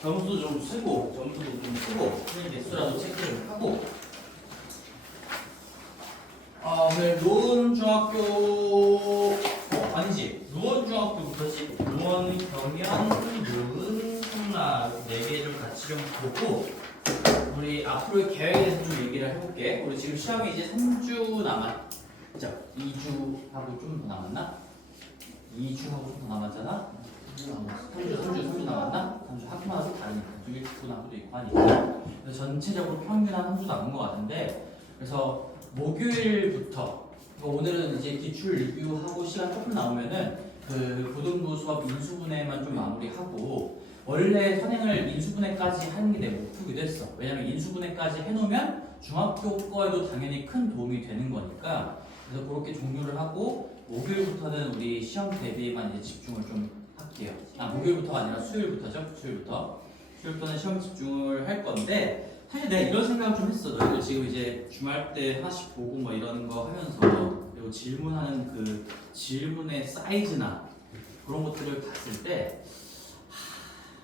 점수도 좀 쓰고 틀린 개수라도 체크를 하고 오늘 노은중학교 아니지 노원중학교부터지 노원, 경연, 노은, 성라 4개를 같이 좀 보고 우리 앞으로의 계획에 대해서 좀 얘기를 해볼게. 우리 지금 시험이 이제 3주 남았죠? 2주하고 좀 더 남았나? 2주하고 좀 더 남았잖아? 3주 남았나? 3주 학교마다 다르니까 저기 좋은 학교도 있고 하니까 그래서 전체적으로 평균 한 3주 남은 것 같은데 그래서 목요일부터 오늘은 이제 기출 리뷰하고 시간 조금 나오면은 그 고등부 수업 인수분해만 좀 마무리하고 원래 선행을 인수분해까지 하는 게 내 목표기도 했어. 왜냐면 인수분해까지 해놓으면 중학교 거에도 당연히 큰 도움이 되는 거니까 그래서 그렇게 종료를 하고 목요일부터는 우리 시험 대비에만 이제 집중을 좀 할게요. 목요일부터가 아니라 수요일부터죠. 수요일부터는 시험 집중을 할 건데 사실 내가 이런 생각을 좀 했어. 너희들 지금 이제 주말 때 하나씩 보고 뭐 이러는 거 하면서 그리고 질문하는 그 질문의 사이즈나 그런 것들을 봤을 때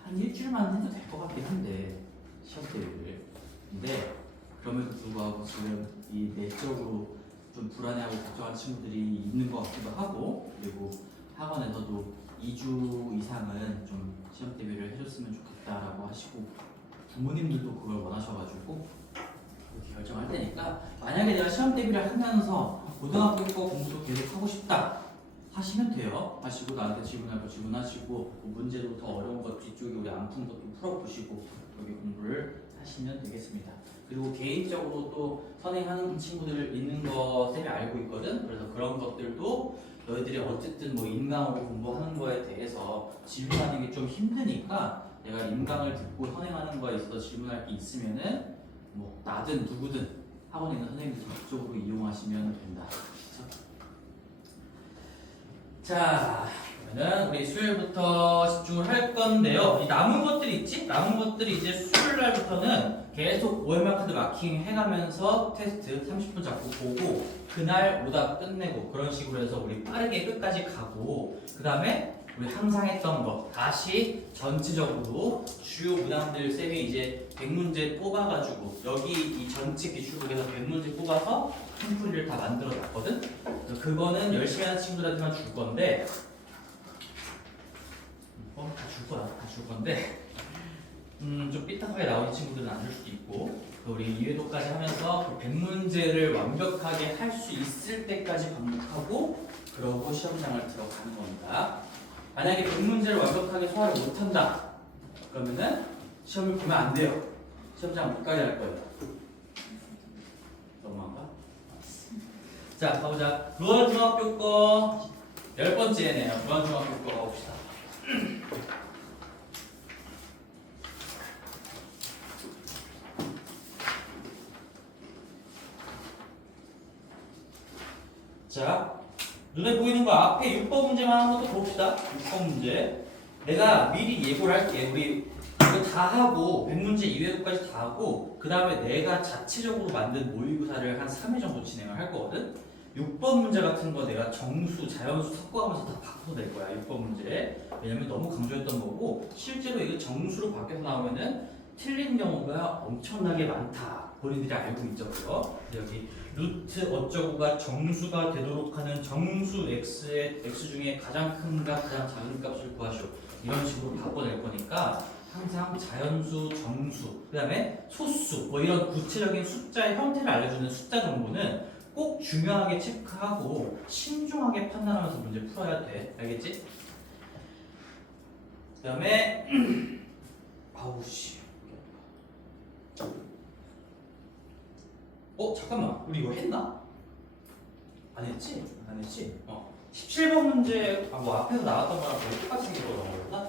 한 일주일만 해도 될 것 같긴 한데 시험 대비를. 근데 그럼에도 불구하고 지금 이 내적으로 좀 불안해하고 걱정하는 친구들이 있는 것 같기도 하고 그리고 학원에서도 2주 이상은 좀 시험 대비를 해줬으면 좋겠다라고 하시고 부모님들도 그걸 원하셔가지고 그렇게 결정할 테니까 만약에 내가 시험 대비를 하면서 고등학교 거 공부도 계속 하고 싶다 하시면 돼요. 하시고 나한테 질문할 거 질문하시고 문제도 더 어려운 것 뒤쪽에 우리 안 푼 것도 풀어보시고 여기 공부를 하시면 되겠습니다. 그리고 개인적으로 또 선행하는 친구들 있는 거 쌤이 알고 있거든. 그래서 그런 것들도 너희들이 어쨌든 뭐 인강으로 공부하는 거에 대해서 질문하는 게 좀 힘드니까 내가 인강을 듣고 선행하는 거에 있어서 질문할 게 있으면은 뭐 나든 누구든 학원에 있는 선생님들 적극적으로 이용하시면 된다. 자, 그러면은 우리 수요일부터 집중을 할 건데요. 이 남은 것들이 있지? 남은 것들이 이제 수요일 날부터는 계속 OMR 카드 마킹 해가면서 테스트 30분 잡고 보고 그날 오답 끝내고 그런 식으로 해서 우리 빠르게 끝까지 가고 그 다음에 우리 항상 했던 거 다시 전체적으로 주요 문항들 쌤이 이제 100문제 뽑아가지고 여기 이 전체 기출국에서 100문제 뽑아서 풀이를 다 만들어 놨거든. 그거는 열심히 하는 친구들한테만 줄 건데 다 줄 건데 좀 삐딱하게 나오는 친구들은 안 줄 수도 있고 우리 이해도까지 하면서 그 100문제를 완벽하게 할 수 있을 때까지 반복하고 그러고 시험장을 들어가는 겁니다. 만약에 100문제를 완벽하게 소화를 못한다 그러면은 시험을 보면 안 돼요. 시험장 못 가게 할 거예요. 너무한가? 자 가보자. 루원중학교 거 10번째네요. 루원중학교 거 가봅시다. 자, 눈에 보이는 거 앞에 6번 문제만 한 번 더 봅시다. 6번 문제. 내가 미리 예고를 할게. 우리 이거 다 하고 100문제 이외도까지 다 하고 그 다음에 내가 자체적으로 만든 모의고사를 한 3회 정도 진행을 할 거거든. 6번 문제 같은 거 내가 정수, 자연수 섞어가면서 다 바꿔도 될 거야. 6번 문제. 왜냐면 너무 강조했던 거고 실제로 이거 정수로 바뀌어서 나오면은 틀린 경우가 엄청나게 많다. 본인들이 알고 있죠, 그거. 여기 루트 어쩌고가 정수가 되도록 하는 정수 x의 x 중에 가장 큰가 가장 작은 값을 구하시오. 이런 식으로 바꿔낼 거니까 항상 자연수, 정수, 그 다음에 소수 뭐 이런 구체적인 숫자의 형태를 알려주는 숫자 정보는 꼭 중요하게 체크하고 신중하게 판단하면서 문제 풀어야 돼. 알겠지? 그 다음에 아우씨 잠깐만 우리 이거 했나? 안 했지? 17번 문제 뭐 앞에서 나왔던 거랑 거의 똑같이 생겼던 거였나?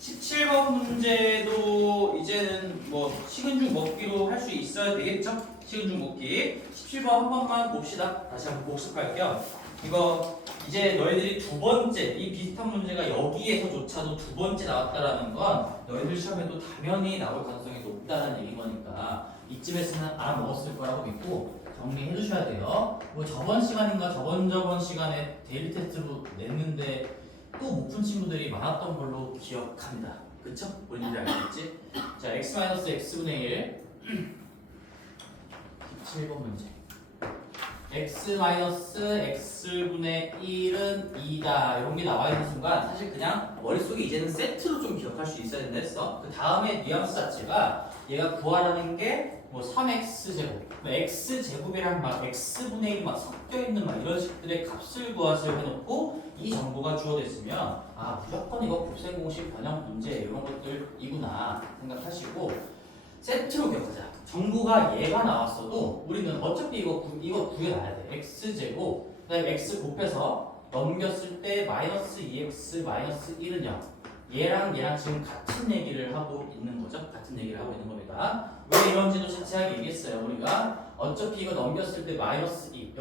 17번 문제도 이제는 뭐 식은죽 먹기로 할 수 있어야 되겠죠? 식은죽 먹기 17번 한 번만 봅시다. 다시 한번 복습할게요. 이거 이제 너희들이 두 번째 이 비슷한 문제가 여기에서조차도 두 번째 나왔다라는 건 너희들 시험에도 당연히 나올 가능성이 높다는 얘기인 거니까 이쯤에서는 알아먹었을 거라고 믿고 정리해 주셔야 돼요. 뭐 저번 시간인가 저번 시간에 데일리 테스트로 냈는데 또 못 푼 친구들이 많았던 걸로 기억합니다. 그쵸? 우리들이 알겠지? 자, x-x분의 1 17번 문제. x-x분의 1은 2다. 이런 게 나와 있는 순간 사실 그냥 머릿속에 이제는 세트로 좀 기억할 수 있어야 된다 했어. 그 다음에 뉘앙스 자체가 얘가 구하라는 게 뭐 3x제곱, 뭐 x제곱이랑 막 x분의 1이 막 섞여있는 막 이런 식들의 값을 구하세요 해놓고 이 정보가 주어졌으면 아 무조건 이거 곱셈공식 변형 문제 이런 것들이구나 생각하시고 세트로 기억하자. 정보가 얘가 나왔어도 우리는 어차피 이거 구해놔야 돼. x제곱 그다음에 x 곱해서 넘겼을 때 마이너스 2x 마이너스 1은 0. 얘랑 지금 같은 얘기를 하고 있는 거죠. 같은 얘기를 하고 있는 겁니다. 왜 이런지도 자세하게 얘기했어요. 우리가 어차피 이거 넘겼을 때 마이너스 2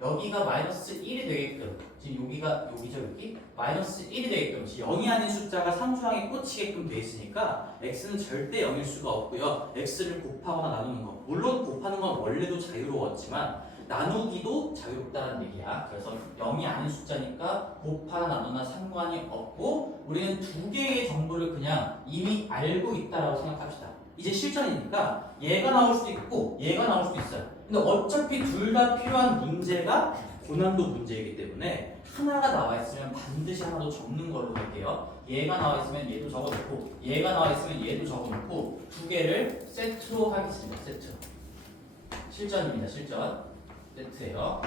여기가 마이너스 1이 되게끔 지금 여기죠 여기 마이너스 1이 되게끔 지금 0이 아닌 숫자가 상수항에 꽂히게끔 돼 있으니까 x는 절대 0일 수가 없고요. x를 곱하거나 나누는 거 물론 곱하는 건 원래도 자유로웠지만 나누기도 자유롭다는 얘기야. 그래서 0이 아닌 숫자니까 곱하나 나누나 상관이 없고 우리는 두 개의 정보를 그냥 이미 알고 있다라고 생각합시다. 이제 실전이니까 얘가 나올 수도 있고 얘가 나올 수도 있어요. 근데 어차피 둘 다 필요한 문제가 고난도 문제이기 때문에 하나가 나와 있으면 반드시 하나 더 적는 걸로 할게요. 얘가 나와 있으면 얘도 적어놓고 얘가 나와 있으면 얘도 적어놓고 두 개를 세트로 하겠습니다. 세트. 실전입니다. 실전. 세트예요.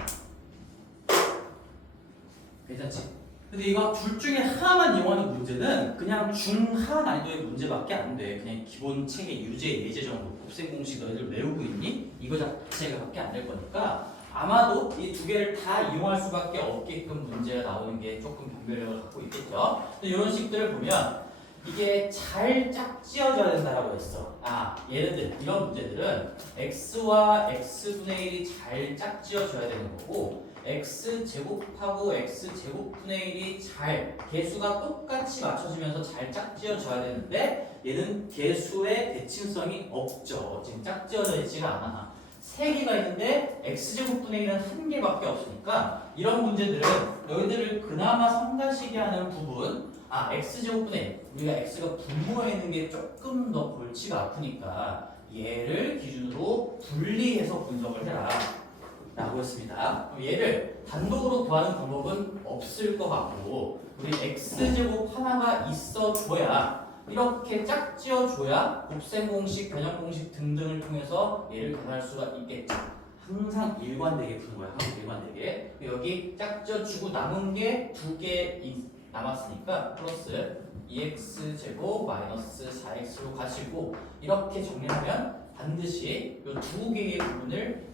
괜찮지? 근데 이거 둘 중에 하나만 이용하는 문제는 그냥 중하 난이도의 문제밖에 안 돼. 그냥 기본 책의 유제, 예제 정도 곱셈 공식 너희들 외우고 있니? 이거 자체가 밖에 안 될 거니까 아마도 이 두 개를 다 이용할 수밖에 없게끔 문제가 나오는 게 조금 변별력을 갖고 있겠죠. 근데 이런 식들을 보면 이게 잘 짝지어져야 된다라고 했어. 얘네들 이런 문제들은 x와 x분의 1이 잘 짝지어져야 되는 거고 x제곱하고 x제곱분의 1이 잘 개수가 똑같이 맞춰지면서 잘 짝지어져야 되는데 얘는 개수의 대칭성이 없죠. 지금 짝지어져 있지가 않아. 3개가 있는데 x제곱분의 1은 1개밖에 없으니까 이런 문제들은 너희들을 그나마 성가시게 하는 부분 x제곱분의 1 우리가 x가 분모에 있는 게 조금 더 골치가 아프니까 얘를 기준으로 분리해서 분석을 해라 라고 했습니다. 얘를 단독으로 구하는 방법은 없을 것 같고 우리 x제곱 하나가 있어줘야 이렇게 짝지어줘야 곱셈공식, 변형공식 등등을 통해서 얘를 계산할 수가 있겠죠. 항상 일관되게 푸는 거야. 항상 일관되게. 여기 짝지어주고 남은 게 2개 남았으니까 플러스 2x제곱 마이너스 4x로 가시고 이렇게 정리하면 반드시 이 2개의 부분을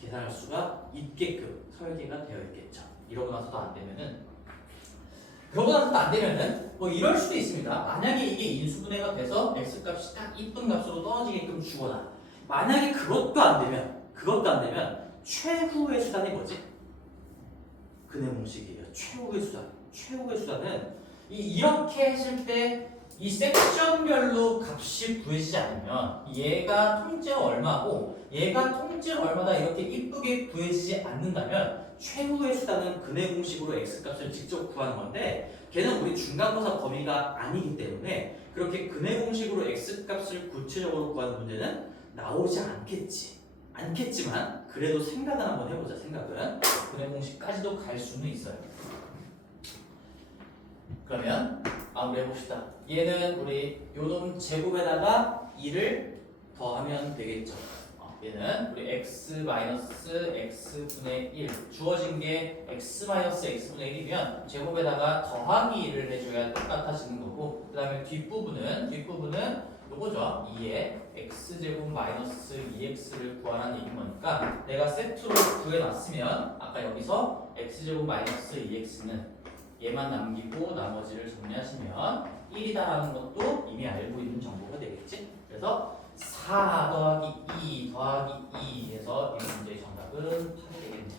계산할 수가 있게끔 설계가 되어 있겠죠. 이러고 나서도 안 되면은 뭐 이럴 수도 있습니다. 만약에 이게 인수분해가 돼서 x값이 딱 이쁜 값으로 떨어지게끔 주거나 만약에 그것도 안 되면 최후의 수단이 뭐지? 근해 공식이에요. 최후의 수단은 이렇게 했을 때 이 섹션별로 값이 구해지지 않으면 얘가 통째로 얼마고 얘가 통째로 얼마다 이렇게 이쁘게 구해지지 않는다면 최후의 수단은 근해 공식으로 x값을 직접 구하는 건데 걔는 우리 중간고사 범위가 아니기 때문에 그렇게 근해 공식으로 x값을 구체적으로 구하는 문제는 나오지 않겠지만 그래도 생각은 한번 해보자. 생각은 근해 공식까지도 갈 수는 있어요. 그러면 마무리 해봅시다. 얘는 우리 요놈 제곱에다가 2를 더하면 되겠죠. 얘는 우리 x-x분의 1 주어진 게 x-x분의 1이면 제곱에다가 더하기 1을 해줘야 똑같아지는 거고 그 다음에 뒷부분은 요거죠. 2에 x제곱 마이너스 2x를 구하라는 얘기인 거니까 내가 세트로 구해놨으면 아까 여기서 x제곱 마이너스 2x는 얘만 남기고 나머지를 정리하시면 1이다라는 것도 이미 알고 있는 정보가 되겠지? 그래서 4 더하기 2 더하기 2 해서 이 문제의 정답은 8이 되겠네요.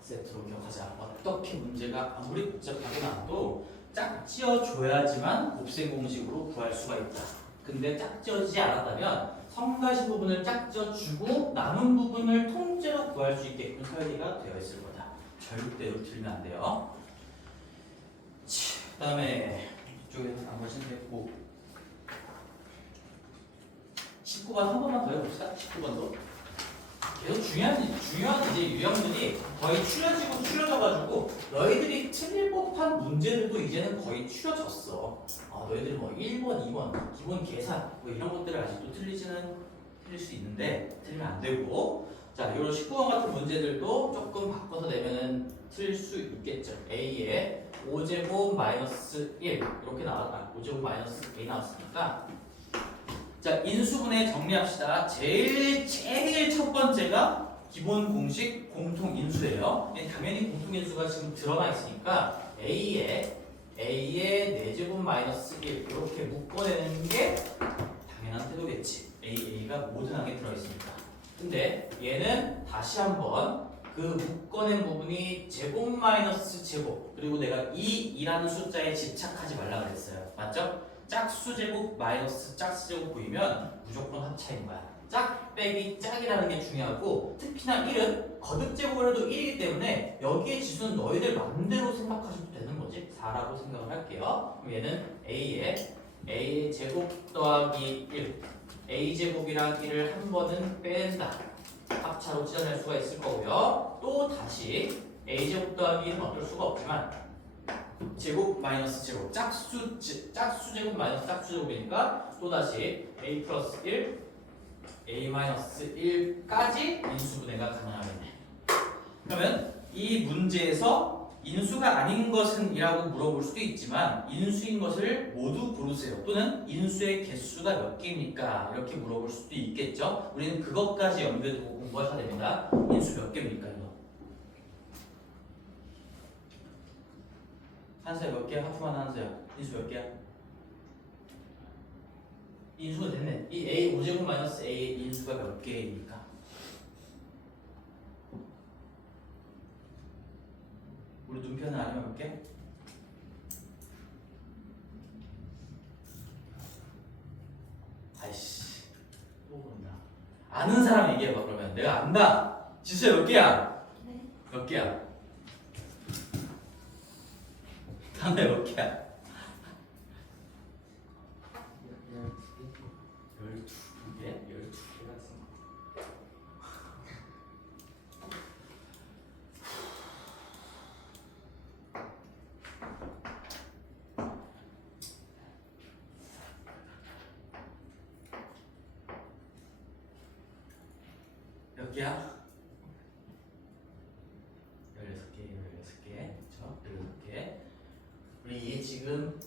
세트로 기억하자. 어떻게 문제가 아무리 복잡하게 나와도 짝지어줘야지만 곱셈 공식으로 구할 수가 있다. 근데 짝지어지지 않았다면 성가시 부분을 짝지어주고 남은 부분을 통째로 구할 수 있게끔 설계가 되어 있을 거다. 절대로 틀리면 안 돼요. 다음에 이쪽에서 나머지는 됐고 19번 한 번만 더 해봅시다. 19번도 계속 중요한 이제 유형들이 거의 추려지고 추려져가지고 너희들이 틀릴 법한 문제들도 이제는 거의 추려졌어. 너희들이 뭐 1번, 2번 기본 계산 뭐 이런 것들을 아직도 틀릴 수 있는데 틀리면 안 되고, 자 이런 19번 같은 문제들도 조금 바꿔서 내면은 틀릴 수 있겠죠. A에 5제곱 마이너스 1 이렇게 나왔다. 5제곱 마이너스 A 나왔으니까 자 인수분해 정리합시다. 제일 첫 번째가 기본 공식 공통인수예요. 당연히 공통인수가 지금 드러나 있으니까 A에 4제곱 마이너스 1 이렇게 묶어내는 게 당연한 태도겠지. A가 모든 항에 들어있으니까. 근데 얘는 다시 한번 그 묶어낸 부분이 제곱 마이너스 제곱 그리고 내가 2라는 숫자에 집착하지 말라 그랬어요. 맞죠? 짝수제곱 마이너스 짝수제곱 보이면 무조건 합차인 거야. 짝 빼기 짝이라는 게 중요하고 특히나 1은 거듭제곱을 해도 1이기 때문에 여기에 지수는 너희들 마음대로 생각하셔도 되는 거지. 4라고 생각을 할게요. 그럼 얘는 A의 제곱 더하기 1 A제곱이랑 1을 한 번은 뺀다. 합차로 찢어낼 수가 있을 거고요. 또 다시 A제곱 더하기 1은 어쩔 수가 없지만 제곱 마이너스 제곱 짝수제곱 마이너스 짝수제곱이니까 또다시 A 플러스 1 A 마이너스 1까지 인수분해가 가능하겠네. 그러면 이 문제에서 인수가 아닌 것은 이라고 물어볼 수도 있지만 인수인 것을 모두 고르세요. 또는 인수의 개수가 몇 개입니까? 이렇게 물어볼 수도 있겠죠. 우리는 그것까지 염두에 두고 공부하셔야 됩니다. 인수 몇 개입니까? 이거 한수야 몇 개야? 하트만 한수야 인수 몇 개야? 인수가 됐네. 이 A 5제곱 마이너스 A의 인수가 몇 개입니까? 우리 눈편은 아니면 몇 개? 아이씨 또 본다. 아는 사람 얘기해봐. 그러면 내가 안다. 지수야 몇 개야? 네. 몇 개야? 다음에 몇 개야? 12개? 12개가 있어. 몇 개야? 16개, 16개. 그쵸? 16개. 우리 얘 지금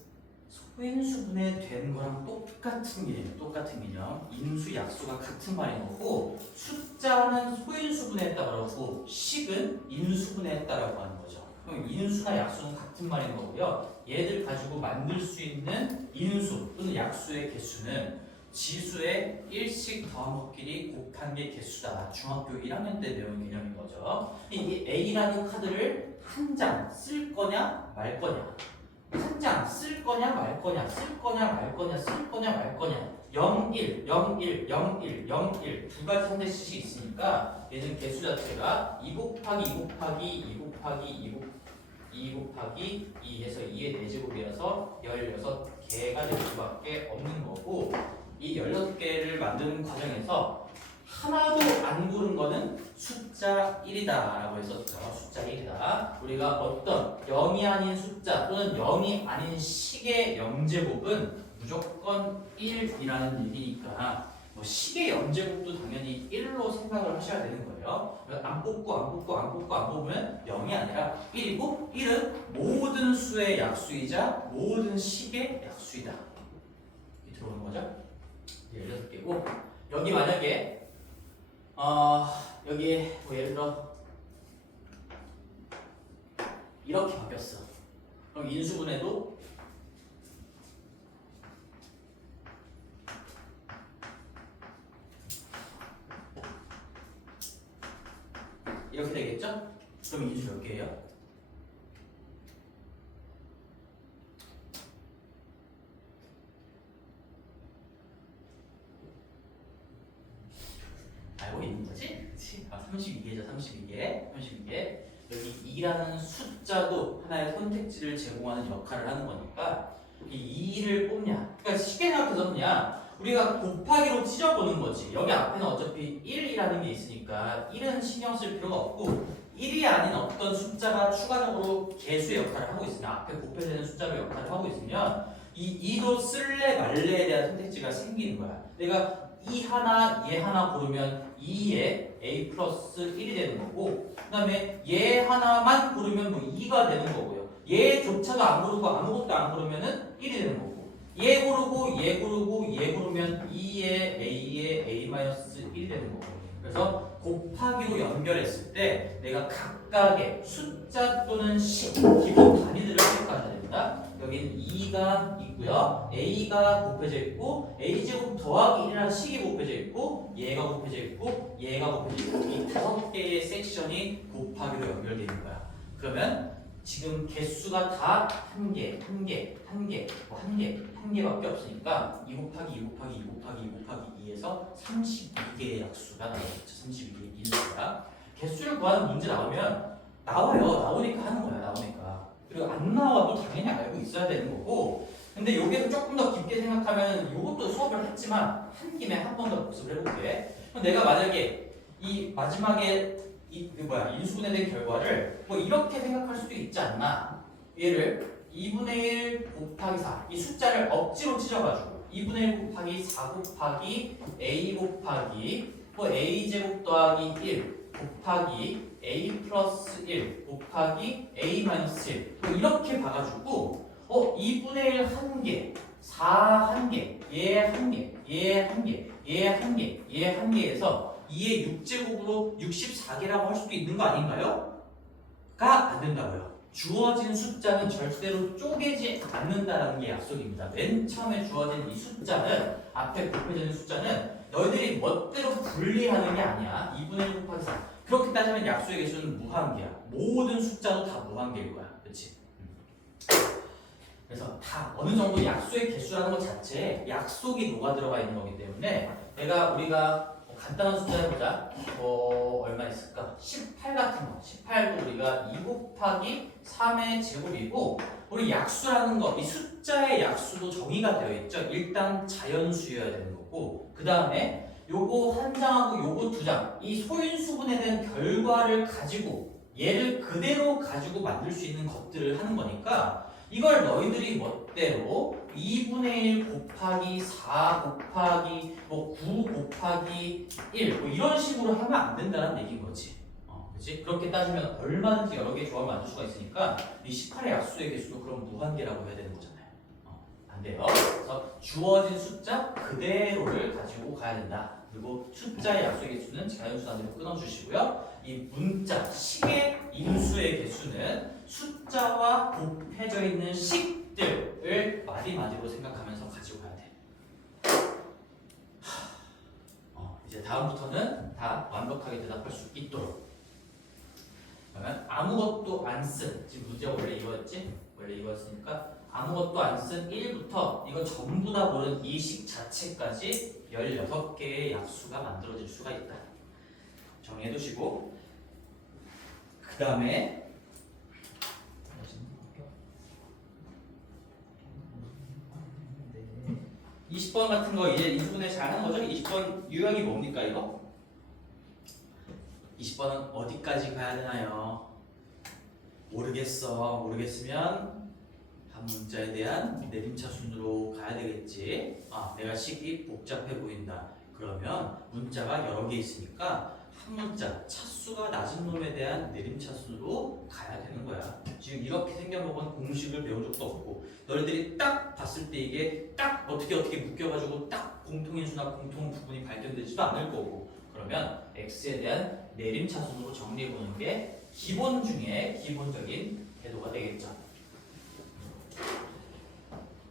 소인수분해 된 거랑 똑같은 개념, 똑같은 개념. 인수, 약수가 같은 말인 거고, 숫자는 소인수분해했다고 하고, 식은 인수분해했다라고 하는 거죠. 그럼 인수나 약수는 같은 말인 거고요. 얘들 가지고 만들 수 있는 인수 또는 약수의 개수는 지수의 1씩 더한 것끼리 곱한 게 개수다. 중학교 1학년 때 배운 개념인 거죠. 이 A라는 카드를 한 장 쓸 거냐 말 거냐, 한 장 쓸 거냐 말 거냐, 쓸 거냐 말 거냐, 쓸 거냐 말 거냐, 0, 1, 0, 1, 0, 1, 0, 1 두 가지 선택식이 있으니까 얘는 개수 자체가 2 곱하기 2 곱하기 2 곱하기 2 곱하기 2 해서 2의 4제곱이라서 16개가 될 수밖에 없는 거고, 이 16개를 만드는 과정에서 하나도 안 고른 거는 숫자 1이다 라고 했었죠. 숫자 1이다. 우리가 어떤 0이 아닌 숫자 또는 0이 아닌 식의 0제곱은 무조건 1이라는 얘기니까 뭐 식의 0제곱도 당연히 1로 생각을 하셔야 되는 거예요. 안 뽑으면 0이 아니라 1이고 1은 모든 수의 약수이자 모든 식의 약수이다. 이렇게 들어오는 거죠. 16개고 여기 만약에 여기 뭐 예를 들어 이렇게 바뀌었어. 그럼 인수분해도 이렇게 되겠죠? 그럼 인수 몇 개예요? 알고 있는 거지? 그치? 32개죠. 32개. 여기 2라는 숫자도 하나의 선택지를 제공하는 역할을 하는 거니까 이 2를 뽑냐. 그러니까 쉽게 생각해서 그냥 우리가 곱하기로 찢어보는 거지. 여기 앞에는 어차피 1이라는 게 있으니까 1은 신경 쓸 필요가 없고 1이 아닌 어떤 숫자가 추가적으로 개수의 역할을 하고 있으면 앞에 곱해야 되는 숫자로 역할을 하고 있으면 이 2도 쓸래 말래에 대한 선택지가 생기는 거야. 내가 이 하나, 얘 하나 고르면 2에 a 플러스 1이 되는 거고 그 다음에 얘 하나만 고르면 뭐 2가 되는 거고요. 얘조차도 안 고르고 아무것도 안 고르면은 1이 되는 거고 얘 고르고 얘 고르고 얘 고르면 2에 a에 a-1이 되는 거고 그래서 곱하기로 연결했을 때 내가 각각의 숫자 또는 식, 기본 단위들을 체크해야 됩니다. 여기는 2가 있고요. a가 곱해져 있고 a제곱 더하기 1이라는 식이 곱해져 있고 얘가 곱해져 있고 얘가 곱해져 있고 이 5개의 섹션이 곱하기로 연결되어 있는 거야. 그러면 지금 개수가 다 한 개, 한 개, 한 개, 뭐 한 개, 한 개밖에 없으니까 2 곱하기 2 곱하기 2 곱하기 2 곱하기 2에서 32개의 약수가 나오겠죠. 32개의 인수가. 개수를 구하는 문제 나오면 나오니까 하는 거야. 나오니까. 그리고 안 나와도 당연히 알고 있어야 되는 거고 근데 여기서 조금 더 깊게 생각하면 이것도 수업을 했지만 한 김에 한 번 더 복습을 해볼게. 그럼 내가 만약에 이 마지막에 인수분해 된 결과를 뭐 이렇게 생각할 수도 있지 않나. 얘를 2분의 1 곱하기 4 이 숫자를 억지로 찢어가지고 2분의 1 곱하기 4 곱하기 a 곱하기 뭐 a제곱 더하기 1 곱하기 a 플러스 1 곱하기 a 마이너스 1 뭐 이렇게 봐가지고 2분의 1 한 개, 4 한 개, 얘 한 개, 얘 한 개, 얘 한 개, 얘 한 개에서 2의 6제곱으로 64개라고 할 수도 있는 거 아닌가요? 가 안 된다고요. 주어진 숫자는 절대로 쪼개지 않는다는 게 약속입니다. 맨 처음에 주어진 이 숫자는 앞에 곱해지는 숫자는 너희들이 멋대로 분리하는 게 아니야. 2분의 1 곱하기 4 그렇게 따지면 약수의 개수는 무한계야. 모든 숫자도 다 무한계일 거야. 그렇지? 그래서 다 어느 정도 약수의 개수라는 것 자체에 약속이 녹아 들어가 있는 거기 때문에 우리가 간단한 숫자 해보자. 얼마 있을까? 18 같은 거. 18도 우리가 2 곱하기 3의 제곱이고 우리 약수라는 거, 이 숫자의 약수도 정의가 되어 있죠. 일단 자연수여야 되는 거고 그 다음에 요거 한 장하고 요거 두 장, 이 소인수분에 대한 결과를 가지고 얘를 그대로 가지고 만들 수 있는 것들을 하는 거니까 이걸 너희들이 멋대로 2분의 1 곱하기 4 곱하기 9 곱하기 1 뭐 이런 식으로 하면 안 된다는 얘기인 거지. 그렇지? 그렇게 따지면 얼마든지 여러 개의 조합을 만들 수가 있으니까 이 18의 약수의 개수도 그럼 무한계라고 해야 되는 거잖아요. 안 돼요. 그래서 주어진 숫자 그대로를 가지고 가야 된다. 그리고 숫자의 약수의 개수는 자연수 단위로 끊어주시고요. 이 문자, 식의 인수의 개수는 숫자와 곱해져 있는 식들을 마디마디로 생각하면서 가지고 가야 돼. 이제 다음부터는 다 완벽하게 대답할 수 있도록. 그러면 아무것도 안 쓴, 지금 문제가 원래 이거였지? 원래 이거였으니까 아무것도 안 쓴 1부터 이거 전부 다 모른 이 식 자체까지 16개의 약수가 만들어질 수가 있다. 정리해 두시고 그 다음에 20번 같은 거 이제 인수분해 잘 하는 거죠? 20번 유형이 뭡니까 이거? 20번은 어디까지 가야 되나요? 모르겠으면 한 문자에 대한 내림차 순으로 가야 되겠지. 내가 식이 복잡해 보인다. 그러면 문자가 여러 개 있으니까 한 문자, 차수가 낮은 놈에 대한 내림차순으로 가야 되는 거야. 지금 이렇게 생겨먹은 공식을 배운 적도 없고 너희들이 딱 봤을 때 이게 딱 어떻게 묶여가지고 딱 공통인수나 공통 부분이 발견되지도 않을 거고 그러면 x에 대한 내림차순으로 정리해보는 게 기본 중에 기본적인 태도가 되겠죠.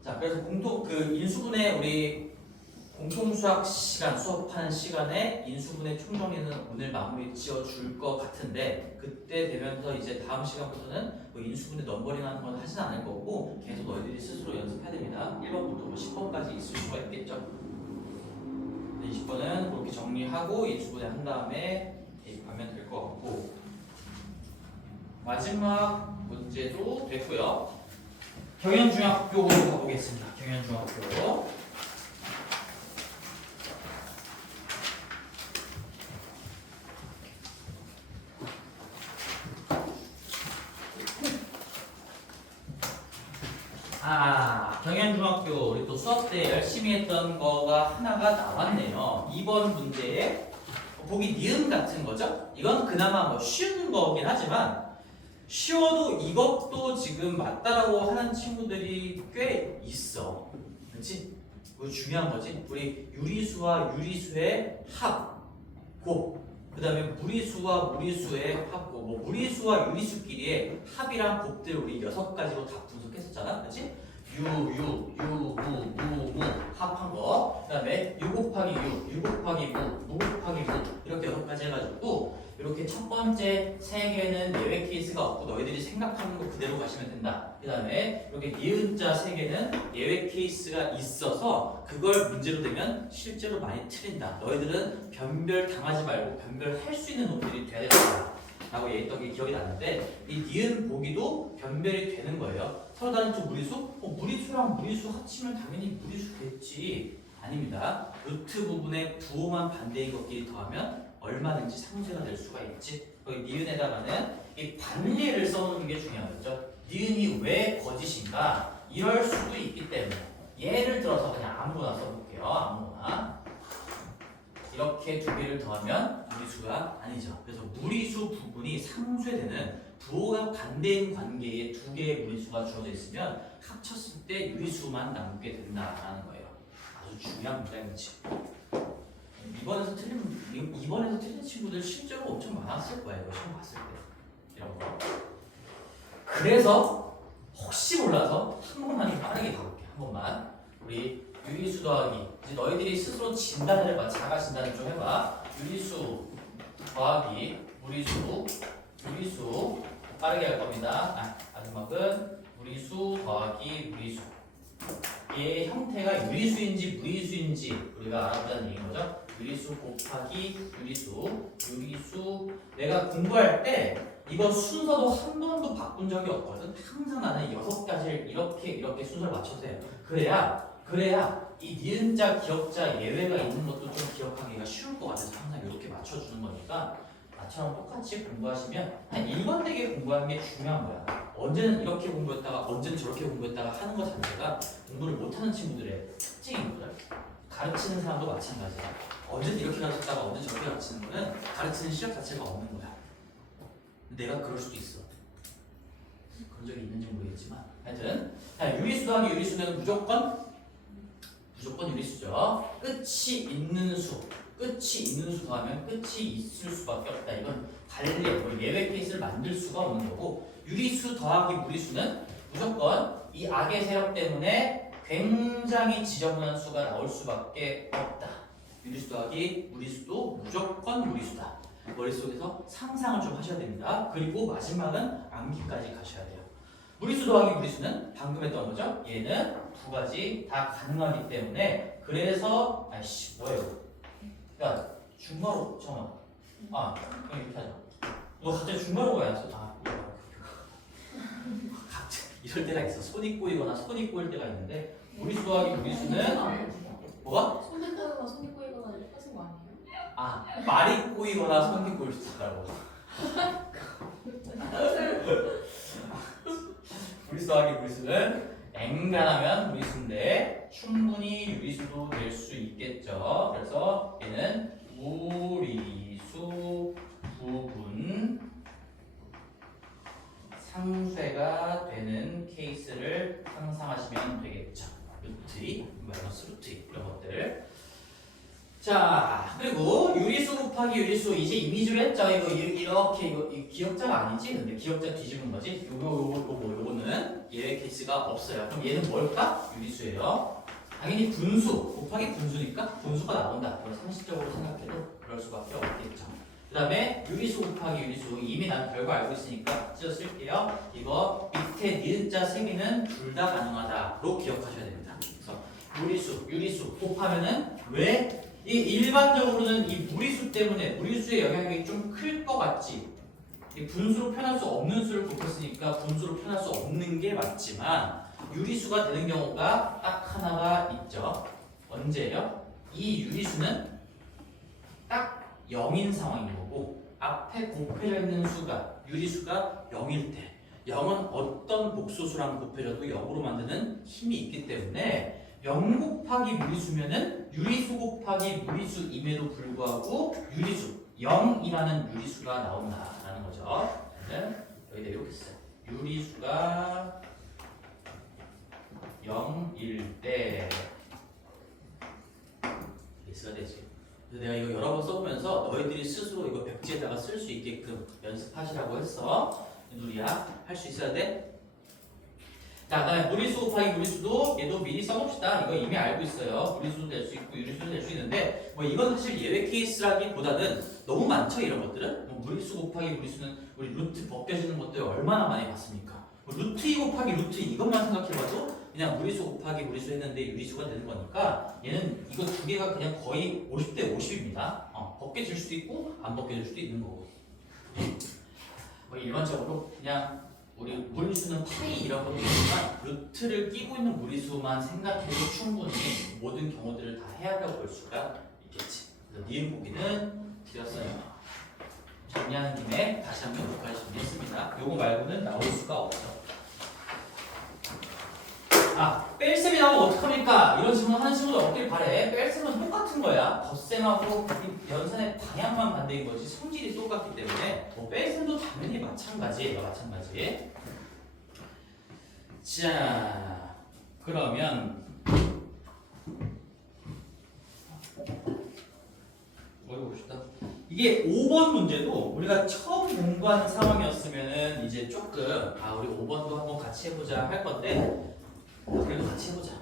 자, 그래서 인수분해 우리 공통수학 시간 수업하는 시간에 인수분해 총정리는 오늘 마무리 지어줄 것 같은데 그때 되면서 이제 다음 시간부터는 뭐 인수분해 넘버링 하는 건 하진 않을 거고 계속 너희들이 스스로 연습해야 됩니다. 1번부터 뭐 10번까지 있을 수가 있겠죠. 20번은 그렇게 정리하고 인수분해 한 다음에 대입하면 될 것 같고 마지막 문제도 됐고요. 경연중학교로 가보겠습니다. 경연중학교. 경연중학교 우리 또 수업 때 열심히 했던 거가 하나가 나왔네요. 2번 문제에 보기 니은 같은 거죠? 이건 그나마 뭐 쉬운 거긴 하지만 쉬워도 이것도 지금 맞다라고 하는 친구들이 꽤 있어. 그렇지? 이거 중요한 거지. 우리 유리수와 유리수의 합, 곱. 그 다음에 무리수와 무리수의 합, 곱. 뭐 무리수와 유리수끼리의 합이랑 곱들 우리 6가지로 다 분석했었잖아. 그렇지? 유, 무 합한 거. 그 다음에 유 곱하기 유 곱하기 무 곱하기 무 이렇게 6가지 해가지고 이렇게 첫 번째 3개는 예외 케이스가 없고 너희들이 생각하는 거 그대로 가시면 된다. 그 다음에 이렇게 니은자 3개는 예외 케이스가 있어서 그걸 문제로 되면 실제로 많이 틀린다. 너희들은 변별 당하지 말고 변별할 수 있는 놈들이 돼야 된다. 라고 얘기했던 게 기억이 나는데 이 니은 보기도 변별이 되는 거예요. 서로 다른 두 무리수? 무리수랑 무리수 합치면 당연히 무리수 됐지. 아닙니다. 루트 부분에 부호만 반대인 것끼리 더하면 얼마든지 상쇄가 될 수가 있지. 거기 니은에다가는 이 반리를 써놓는 게 중요하겠죠. 니은이 왜 거짓인가? 이럴 수도 있기 때문에 예를 들어서 그냥 아무거나 써볼게요. 아무거나 이렇게 2개를 더하면 무리수가 아니죠. 그래서 무리수 부분이 상쇄되는 부호가 반대인 관계에 2개의 무리수가 주어져 있으면 합쳤을 때 유리수만 남게 된다라는 거예요. 아주 중요한 문제인지. 이번에서 틀린 친구들 실제로 엄청 많았을 거예요. 이거 시험 봤을 때 이런 거. 그래서 혹시 몰라서 한 번만 빠르게 가볼게. 한 번만. 우리 유리수 더하기. 이제 너희들이 스스로 진단을 해봐. 자가 진단을 좀 해봐. 유리수 더하기 무리수, 유리수 빠르게 할 겁니다. 마지막은 무리수 더하기 무리수. 얘의 형태가 유리수인지 무리수인지 우리가 알아보자는 얘기인 거죠. 유리수 곱하기 유리수, 유리수. 내가 공부할 때 이거 순서도 한 번도 바꾼 적이 없거든. 항상 나는 6가지를 이렇게 순서를 맞춰서 해요. 그래야 이 니은자, 기역자 예외가 있는 것도 좀 기억하기가 쉬울 것 같아서 항상 이렇게 맞춰주는 거니까 나처럼 똑같이 공부하시면 한 일관되게 공부하는 게 중요한 거야. 언제는 이렇게 공부했다가 언제는 저렇게 공부했다가 하는 것 자체가 공부를 못하는 친구들의 특징인 거죠. 가르치는 사람도 마찬가지야. 언제는 이렇게 가르쳤다가 언제는 저렇게 가르치는 거는 가르치는 실력 자체가 없는 거야. 내가 그럴 수도 있어. 그런 적이 있는지 모르겠지만 하여튼 유리수 더하기 유리수는 무조건 유리수죠. 끝이 있는 수 더하면 끝이 있을 수밖에 없다. 이건 관례, 예외 케이스를 만들 수가 없는 거고, 유리수 더하기 무리수는 무조건 이 악의 세력 때문에 굉장히 지저분한 수가 나올 수밖에 없다. 유리수 더하기 무리수도 무조건 무리수다. 머릿속에서 상상을 좀 하셔야 됩니다. 그리고 마지막은 암기까지 가셔야 돼요. 무리수 더하기 무리수는 방금 했던 거죠. 얘는 2가지 다 가능하기 때문에 그래서 뭐예요? 야 중괄호 잠깐만. 그럼 이렇게 하자. 너 갑자기 중괄호가 왜 안 써? 갑자기 이럴 때가 있어. 손이 꼬이거나 손이 꼬일 때가 있는데 무리수 더하기 무리수는 뭐가? 손이 꼬이거나 이렇게 하신 거 아니에요? 말이 꼬이거나 손이 꼬일 수 있다고. 무리수 더하기 무리수는 앵간하면 무리수인데 충분히 유리수도 될 수 있겠죠. 그래서 얘는 무리수 부분 상쇄가 되는 케이스를 상상하시면 되겠죠. 루트 2, 마이너스 루트 2 이런 것들. 자, 그리고 유리수 곱하기 유리수 이제 이미지로 했죠. 이거 기역자가 아니지? 근데 기역자 뒤집은 거지. 요거는 예외 케이스가 없어요. 그럼 얘는 뭘까? 유리수예요. 당연히 분수 곱하기 분수니까 분수가 나온다. 이걸 상식적으로 생각해도 그럴 수밖에 없겠죠. 그 다음에 유리수 곱하기 유리수 이미 난 별거 알고 있으니까 찢어 쓸게요. 이거 밑에 니은자 3개는 둘 다 가능하다로 기억하셔야 됩니다. 그래서 무리수, 유리수 곱하면은 왜? 이 일반적으로는 이 무리수 때문에 무리수의 영향이 좀 클 것 같지? 이 분수로 표현할 수 없는 수를 곱했으니까 분수로 표현할 수 없는 게 맞지만 유리수가 되는 경우가 딱 하나가 있죠. 언제예요? 이 유리수는 딱 0인 상황인 거고 앞에 곱해져 있는 수가 유리수가 0일 때 0은 어떤 복소수랑 곱해져도 0으로 만드는 힘이 있기 때문에 0 곱하기 무리수면은 유리수 곱하기 무리수임에도 불구하고 유리수 0이라는 유리수가 나온다라는 거죠. 여기다 이렇게 써요. 유리수가 0일 때 이게 써야 되지. 그래서 내가 이거 여러 번 써보면서 너희들이 스스로 이거 백지에다가 쓸 수 있게끔 연습하시라고 했어. 누리야, 할 수 있어야 돼. 자, 그다음에 무리수 곱하기 무리수도 얘도 미리 써봅시다. 이거 이미 알고 있어요. 무리수도 낼 수 있고 유리수도 낼 수 있는데 뭐 이건 사실 예외 케이스라기보다는 너무 많죠 이런 것들은. 뭐 무리수 곱하기 무리수는 우리 루트 벗겨지는 것들 얼마나 많이 봤습니까? 뭐 루트 2 곱하기 루트 2 이것만 생각해봐도 그냥 무리수 곱하기 무리수 했는데 유리수가 되는 거니까 얘는 이거 두 개가 그냥 거의 50대 50입니다. 벗겨질 수도 있고 안 벗겨질 수도 있는 거고. 뭐 일반적으로 그냥 우리 무리수는 파이 이런 것도 있지만 루트를 끼고 있는 무리수만 생각해도 충분히 모든 경우들을 다 해야라고 볼 수가 있겠지. 그래서 니은 보기는 드렸어요. 정리하는 김에 다시 한번 여기까지 정리했습니다. 요거 말고는 나올 수가 없어. 뺄셈이 나오면 어떡합니까? 이런 질문 하는 친구도 없길 바래. 뺄셈은 똑같은 거야. 덧셈하고 연산의 방향만 반대인 거지 성질이 똑같기 때문에 뭐 뺄셈도 당연히 마찬가지예요. 마찬가지. 자, 그러면 어디 봅시다. 이게 5번 문제도 우리가 처음 공부하는 상황이었으면은 이제 조금 우리 5번도 한번 같이 해보자 할 건데 그래도 같이 해보자.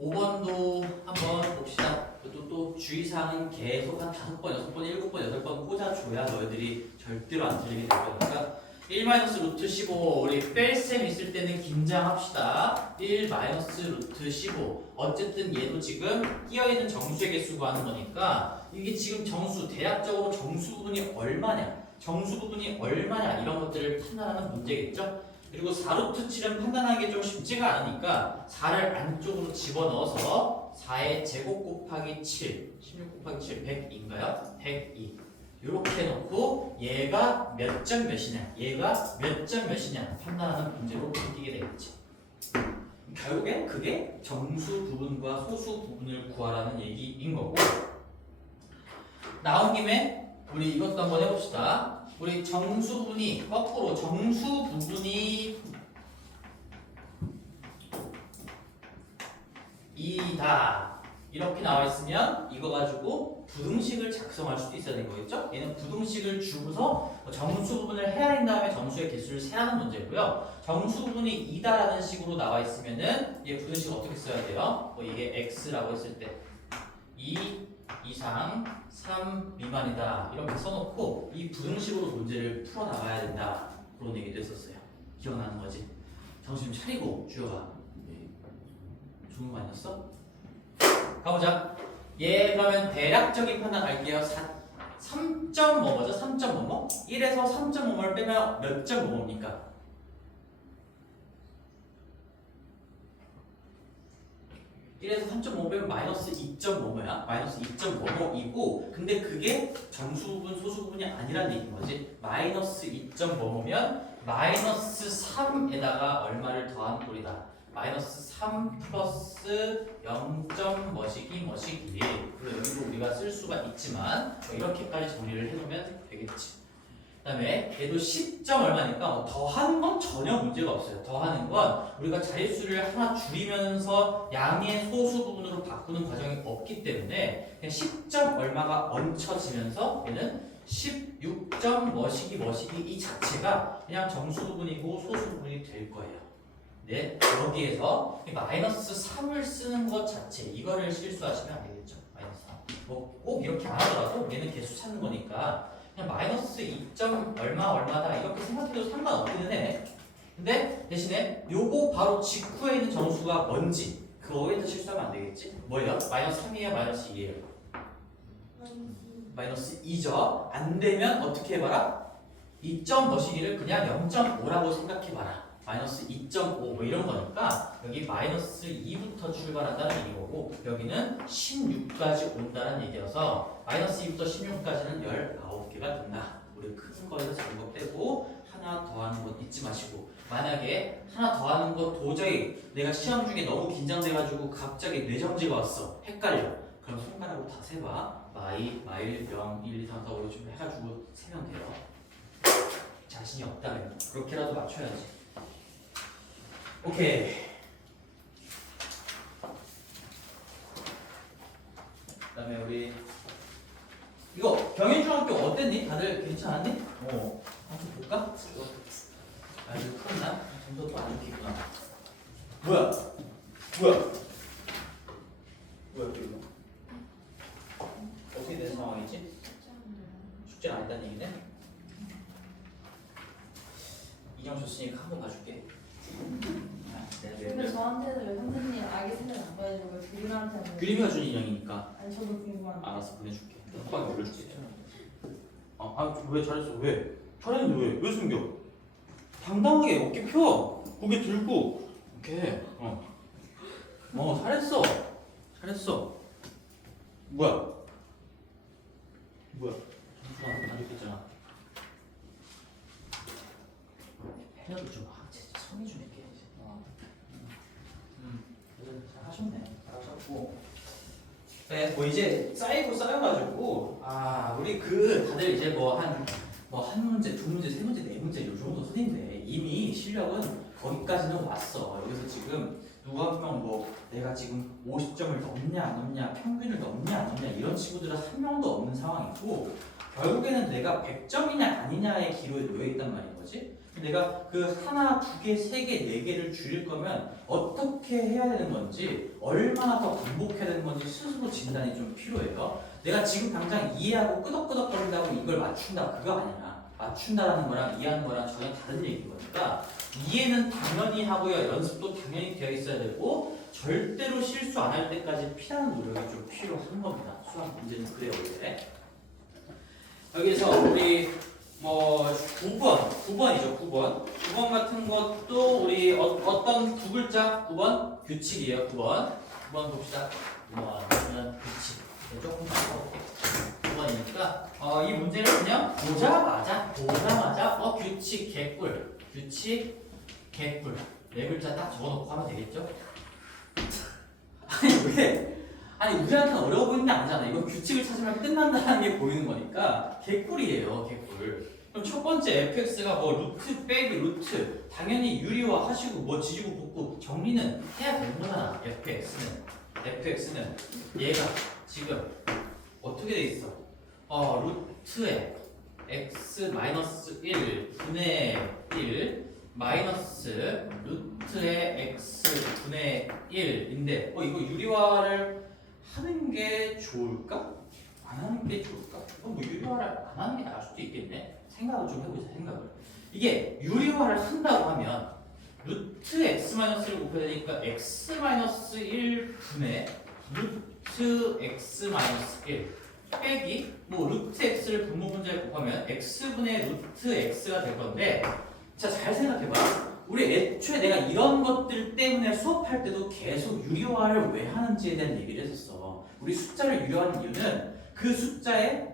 5번도 한번 봅시다. 또 주의사항은 계속 한 5번, 6번, 7번, 8번 꽂아줘야 너희들이 절대로 안 틀리게 될 거니까 1-루트 15 우리 뺄셈 있을 때는 긴장합시다. 1-루트 15 어쨌든 얘도 지금 끼어있는 정수의 개수 구하는 거니까 이게 지금 정수, 대략적으로 정수 부분이 얼마냐 정수 부분이 얼마냐 이런 것들을 판단하는 문제겠죠. 그리고 4루트 7은 판단하기 좀 쉽지가 않으니까 4를 안쪽으로 집어넣어서 4의 제곱 곱하기 7 16 곱하기 7 100인가요? 102 이렇게 해놓고 얘가 몇 점 몇이냐 얘가 몇 점 몇이냐 판단하는 문제로 바뀌게 되겠지. 결국엔 그게 정수 부분과 소수 부분을 구하라는 얘기인 거고 나온 김에 우리 이것도 한번 해봅시다. 우리 정수 부분이 거꾸로 정수 부분이 2다 이렇게 나와 있으면 이거 가지고 부등식을 작성할 수도 있어야 되는 거겠죠? 얘는 부등식을 주고서 정수 부분을 헤아린 다음에 정수의 개수를 세하는 문제고요. 정수 부분이 2다라는 식으로 나와 있으면은 얘 부등식 어떻게 써야 돼요? 뭐 이게 x라고 했을 때 2 이상 3 미만이다 이렇게 써놓고 이 부등식으로 문제를 풀어나가야 된다 그런 얘기도 했었어요. 기억나는 거지? 정신 좀 차리고 주여가 좋은 거 아니었어? 가보자. 얘 그러면 대략적인 판단 갈게요. 3점 뭐죠? 3점 뭐뭐? 1에서 3.5를 빼면 몇 점 뭐뭡니까? 1에서 3.5 빼면 마이너스 2.5뭐야? 마이너스 2.55이고 근데 그게 정수 부분, 소수 부분이 아니란 얘기인 거지. 마이너스 2.55면 마이너스 3에다가 얼마를 더한 꼴이다. 마이너스 3 플러스 0. 뭐시기 뭐시기. 물론 여기도 우리가 쓸 수가 있지만 이렇게까지 정리를 해놓으면 되겠지. 그 다음에 얘도 10점 얼마니까 더하는 건 전혀 문제가 없어요. 더하는 건 우리가 자릿수를 하나 줄이면서 양의 소수 부분으로 바꾸는 과정이 없기 때문에 그냥 10점 얼마가 얹혀지면서 얘는 16점 뭐시기 이 자체가 그냥 정수 부분이고 소수 부분이 될 거예요. 네, 여기에서 마이너스 3을 쓰는 것 자체 이거를 실수하시면 안 되겠죠. 마이너스 3. 뭐 꼭 이렇게 안 하더라도 얘는 개수 찾는 거니까 그냥 마이너스 2점 얼마다 이렇게 생각해도 상관없기는 해. 근데 대신에 요거 바로 직후에 있는 정수가 뭔지 그거에다 실수하면 안 되겠지? 뭐예요? 마이너스 3이에요? 마이너스 2예요? 마이너스 2죠. 안 되면 어떻게 해봐라? 2점 더시기를 그냥 0.5라고 생각해봐라. 마이너스 2.5 뭐 이런 거니까 여기 마이너스 2부터 출발한다는 얘기고 여기는 16까지 온다는 얘기여서 마이너스 2부터 16까지는 19개가 된다. 우리 큰 거에서 작은 거 빼고 하나 더하는 것 잊지 마시고 만약에 하나 더하는 거 도저히 내가 시험 중에 너무 긴장돼가지고 갑자기 뇌정지가 왔어. 헷갈려. 그럼 손가락으로 다 세봐. 마일, 0, 1, 2, 3, 4, 5, 6, 7 해가지고 세면 돼요. 자신이 없다면 그렇게라도 맞춰야지. 오케이. 그다음에 우리 이거 경인중학교 어땠니? 다들 괜찮았니? 한번 볼까? 아 이거 풀었나? 점수 또 안 좋겠구나. 뭐야? 뭐야 또 이거? 어떻게 된 상황이지? 숙제는 아니다는 얘기네? 인형 줬으니까 한번 봐줄게. 근데 저한테는 왜 선생님 아기 사진 안 보여주고 규림한테는 규림이가 준 인형이니까. 아니 저도 궁금한데. 알았어 보내줄게. 호박에 올려줄게. 왜 잘했어? 왜? 잘했는데 왜 숨겨? 당당하게 어깨 펴. 고개 들고. 이렇게. 잘했어. 뭐야? 점수가 안 좋겠잖아. 해녀도 좀 진짜 성의 좀 있게 해야지. 잘 하셨네. 잘하셨고. 네, 뭐 이제 쌓여가지고 우리 다들 이제 한 문제, 두 문제, 세 문제, 네 문제 요 정도 수준인데 이미 실력은 거기까지는 왔어. 여기서 지금 누가 보면 내가 지금 50점을 넘냐 안 넘냐, 평균을 넘냐 안 넘냐 이런 친구들은 한 명도 없는 상황이고 결국에는 내가 100점이냐 아니냐의 기로에 놓여 있단 말인 거지. 내가 그 하나, 두 개, 세 개, 네 개를 줄일 거면 어떻게 해야 되는 건지 얼마나 더 반복해야 되는 건지 스스로 진단이 좀 필요해요. 내가 지금 당장 이해하고 끄덕끄덕거린다고 이걸 맞춘다 그거 아니야. 맞춘다라는 거랑 이해하는 거랑 전혀 다른 얘기인 거니까 이해는 당연히 하고요. 연습도 당연히 되어 있어야 되고 절대로 실수 안 할 때까지 피하는 노력이 좀 필요한 겁니다. 수학 문제는 그래요 원래. 여기서 우리 9번이죠. 9번 같은 것도 우리 어떤 두 글자 9번 규칙이에요. 9번 봅시다. 9번은 규칙. 조금 더 가볼게요. 9번이니까 이 문제를 그냥 보자마자 규칙 개꿀 네 글자 딱 적어놓고 하면 되겠죠? 아니 우리한테는 어려워 보이는 게 아니잖아. 이거 규칙을 찾으면 끝난다는 게 보이는 거니까 개꿀이에요. 개꿀. 그럼 첫 번째 fx가 루트 빼기 루트 당연히 유리화 하시고 지지고 볶고 정리는 해야 되는 거잖아. fx는 얘가 지금 어떻게 돼 있어? 루트에 x-1 분의 1 마이너스 루트의 x 분의 1인데 이거 유리화를 하는 게 좋을까? 안 하는 게 좋을까? 유리화를 안 하는 게 나을 수도 있겠네. 생각을 좀 해보자. 이게 유리화를 한다고 하면 루트 x-1을 곱해야 되니까 x-1 분의 루트 x-1 빼기 루트 x를 분모분자에 곱하면 x분의 루트 x가 될 건데 자, 잘 생각해봐. 우리 애초에 내가 이런 것들 때문에 수업할 때도 계속 유리화를 왜 하는지에 대한 얘기를 했었어. 우리 숫자를 유리화하는 이유는 그 숫자의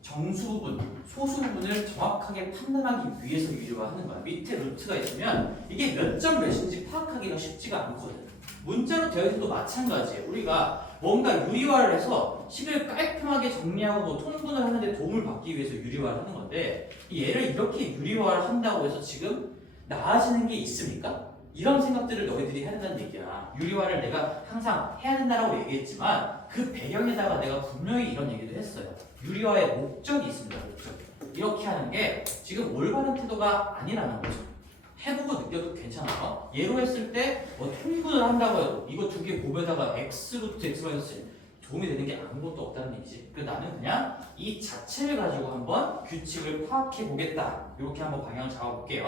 정수 부분, 소수 부분을 정확하게 판단하기 위해서 유리화하는 거야. 밑에 루트가 있으면 이게 몇 점 몇인지 파악하기가 쉽지가 않거든. 문자로 되어 있어도 마찬가지예요. 우리가 뭔가 유리화를 해서 식을 깔끔하게 정리하고 통분을 하는데 도움을 받기 위해서 유리화를 하는 건데 얘를 이렇게 유리화를 한다고 해서 지금 나아지는 게 있습니까? 이런 생각들을 너희들이 해야 된다는 얘기야. 유리화를 내가 항상 해야 된다고 얘기했지만 그 배경에다가 내가 분명히 이런 얘기도 했어요. 유리화의 목적이 있습니다. 목적. 이렇게 하는 게 지금 올바른 태도가 아니라는 거죠. 해보고 느껴도 괜찮아요. 예로 했을 때 통분을 한다고 해도 이거 두 개 곱에다가 x루트 x-1 도움이 되는 게 아무것도 없다는 얘기지. 그래서 나는 그냥 이 자체를 가지고 한번 규칙을 파악해 보겠다. 이렇게 한번 방향을 잡아볼게요.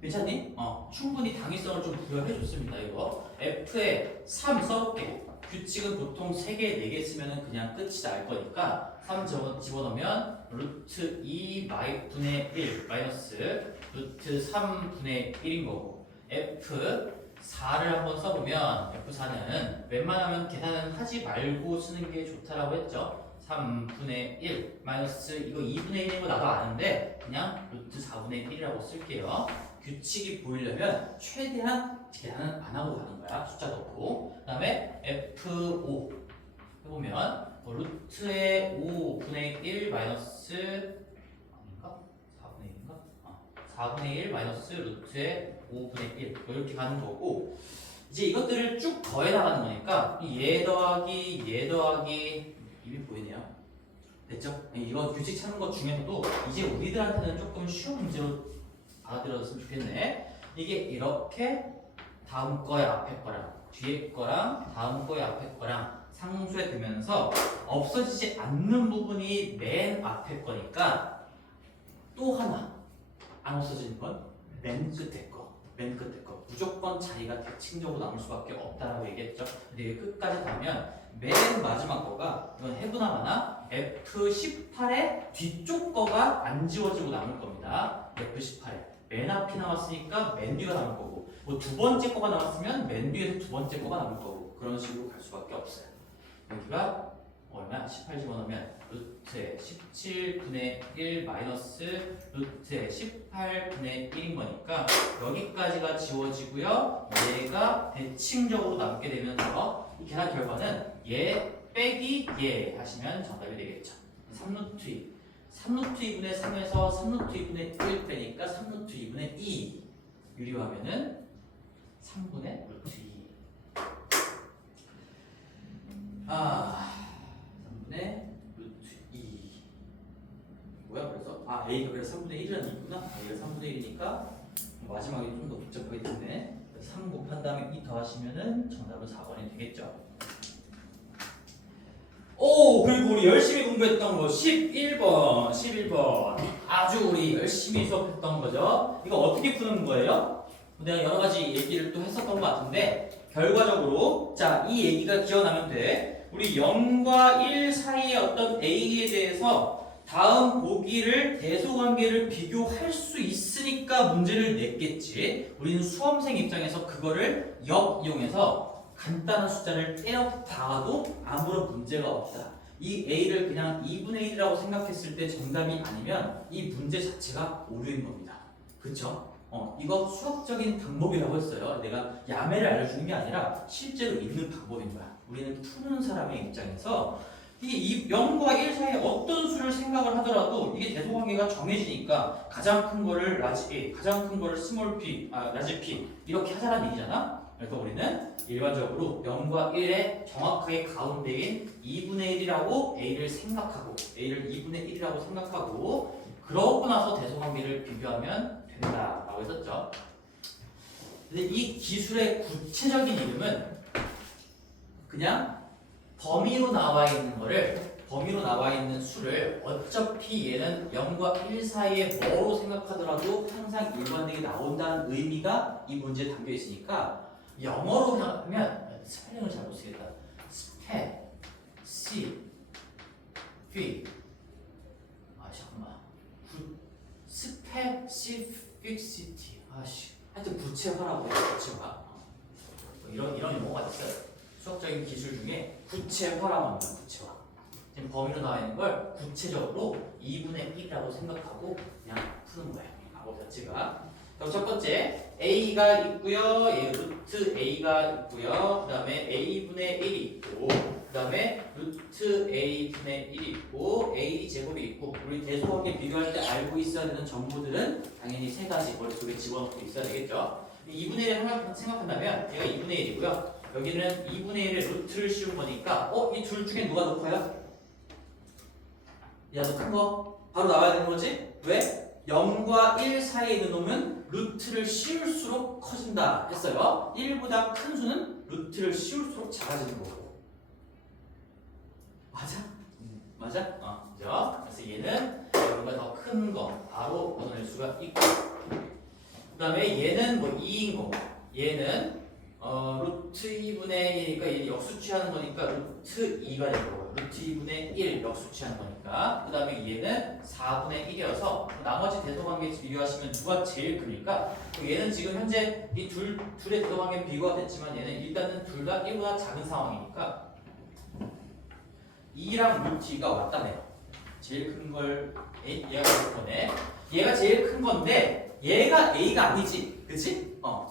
괜찮니? 충분히 당위성을 좀 부여해 줬습니다. 이거 f에 3 써볼게. 규칙은 보통 3개, 4개 쓰면 그냥 끝이 날 거니까 3 집어넣으면 루트 2 분의 1 마이너스 루트 3분의 1인 거고 F4를 한번 써보면 F4는 웬만하면 계산은 하지 말고 쓰는 게 좋다라고 했죠. 3분의 1 마이너스 이거 2분의 1인 거 나도 아는데 그냥 루트 4분의 1이라고 쓸게요. 규칙이 보이려면 최대한 계산은 안 하고 가는 거야. 숫자 넣고. 그 다음에 F5 해보면 루트의 5분의 1 마이너스 아닌가? 4분의 1인가? 4분의 1 마이너스 루트의 5분의 1 이렇게 가는 거고 이제 이것들을 쭉 더해 나가는 거니까 얘 더하기 이미 보이네요. 됐죠? 이거 규칙 찾는 것 중에서도 이제 우리들한테는 조금 쉬운 문제로 알아들었으면 좋겠네. 이게 이렇게 다음 거에 앞에 거랑 뒤에 거랑 다음 거에 앞에 거랑 상수에 되면서 없어지지 않는 부분이 맨 앞에 거니까 또 하나 안 없어지는 건 맨 끝에 거. 맨 끝에 거. 무조건 자리가 대칭적으로 남을 수밖에 없다라고 얘기했죠. 근데 이게 끝까지 가면 맨 마지막 거가 이건 해보나마나 F18의 뒤쪽 거가 안 지워지고 남을 겁니다. F18에 맨 앞이 남았으니까 맨 뒤가 남을 거고 뭐 두 번째 거가 남았으면 맨 뒤에서 두 번째 거가 남을 거고 그런 식으로 갈 수밖에 없어요. 여기가 얼마? 18 집어넣으면 루트의 17분의 1 마이너스 루트의 18분의 1인 거니까 여기까지가 지워지고요. 얘가 대칭적으로 남게 되면서 이 계산 결과는 얘 빼기 얘 하시면 정답이 되겠죠. 3루트 2 3루트 2분의 3에서 3루트 2분의 1 빼니까 3루트 2분의 2 유리화하면은 3분의 루트 2 3분의 루트 2 뭐야 그래서? A가 그래서 3분의 1이라는 얘기구나. A가 3분의 1이니까 마지막에 좀 더 복잡하게 됐네. 3 곱한 다음에 2 더하시면은 정답은 4번이 되겠죠. 오, 그리고 우리 열심히 공부했던 거 11번 아주 우리 열심히 수업했던 거죠. 이거 어떻게 푸는 거예요? 내가 여러 가지 얘기를 또 했었던 것 같은데 결과적으로 자, 이 얘기가 기억나면 돼. 우리 0과 1 사이의 어떤 A에 대해서 다음 보기를 대소관계를 비교할 수 있으니까 문제를 냈겠지. 우리는 수험생 입장에서 그거를 역이용해서 간단한 숫자를 때려 박아도 아무런 문제가 없다. 이 A를 그냥 2분의 1이라고 생각했을 때 정답이 아니면 이 문제 자체가 오류인 겁니다. 그쵸? 이거 수학적인 방법이라고 했어요. 내가 야매를 알려주는 게 아니라 실제로 있는 방법인 거야. 우리는 푸는 사람의 입장에서 이 0과 1 사이에 어떤 수를 생각을 하더라도 이게 대소관계가 정해지니까 가장 큰 거를 라지 A, 가장 큰 거를 스몰 p, 라지 p 이렇게 하자는 얘기잖아. 그래서 우리는 일반적으로 0과 1의 정확하게 가운데인 2분의 1이라고 A를 생각하고 A를 2분의 1이라고 생각하고 그러고 나서 대소관계를 비교하면 된다라고 했었죠. 근데 이 기술의 구체적인 이름은 그냥 범위로 나와 있는 수를 어차피 얘는 0과 1 사이에 뭐로 생각하더라도 항상 일관되게 나온다는 의미가 이 문제에 담겨 있으니까 영어로 생각하면 스펠링을 잘 못 쓰겠다. 스페시피시티. 하여튼 구체화라고 해요. 구체화. 이런 용어가 있어요. 수학적인 기술 중에 구체화라고 합니다. 구체화. 지금 범위로 나와 있는 걸 구체적으로 2분의 1이라고 생각하고 그냥 푸는 거예요. 방법 자체가. 그럼 첫 번째 A가 있고요. 루트 A가 있고요. 그 다음에 A분의 1이 있고 그 다음에 루트 A분의 1이 있고 A 제곱이 있고 우리 대소관계 비교할 때 알고 있어야 되는 정보들은 당연히 세 가지 머릿속에 집어넣고 있어야 되겠죠. 2분의 1을 생각한다면 얘가 2분의 1이고요. 여기는 2분의 1의 루트를 씌운 거니까 이 둘 중에 누가 높아요? 야, 너 큰 거 바로 나와야 되는 거지? 왜? 0과 1 사이에 있는 놈은 루트를 씌울수록 커진다 했어요. 1보다 큰 수는 루트를 씌울수록 작아지는 거고. 맞아? 맞아? 그죠? 그래서 얘는 0보다 더 큰 거 바로 얻어낼 수가 있고 그 다음에 얘는 뭐 2인 거고 얘는 루트 2분의 1이니까 얘 역수치하는 거니까 루트 2가 될 거고요. 루트 2분의 1 역수치하는 거니까. 그 다음에 얘는 4분의 1이어서 나머지 대소관계 비교하시면 누가 제일 크니까 얘는 지금 현재 이 둘의 대소관계 비교가 됐지만 얘는 일단은 둘 다 1보다 작은 상황이니까 2랑 루트 2가 왔다네요. 제일 큰 걸 얘가 될 거네. 얘가 제일 큰 건데 얘가 A가 아니지. 그치?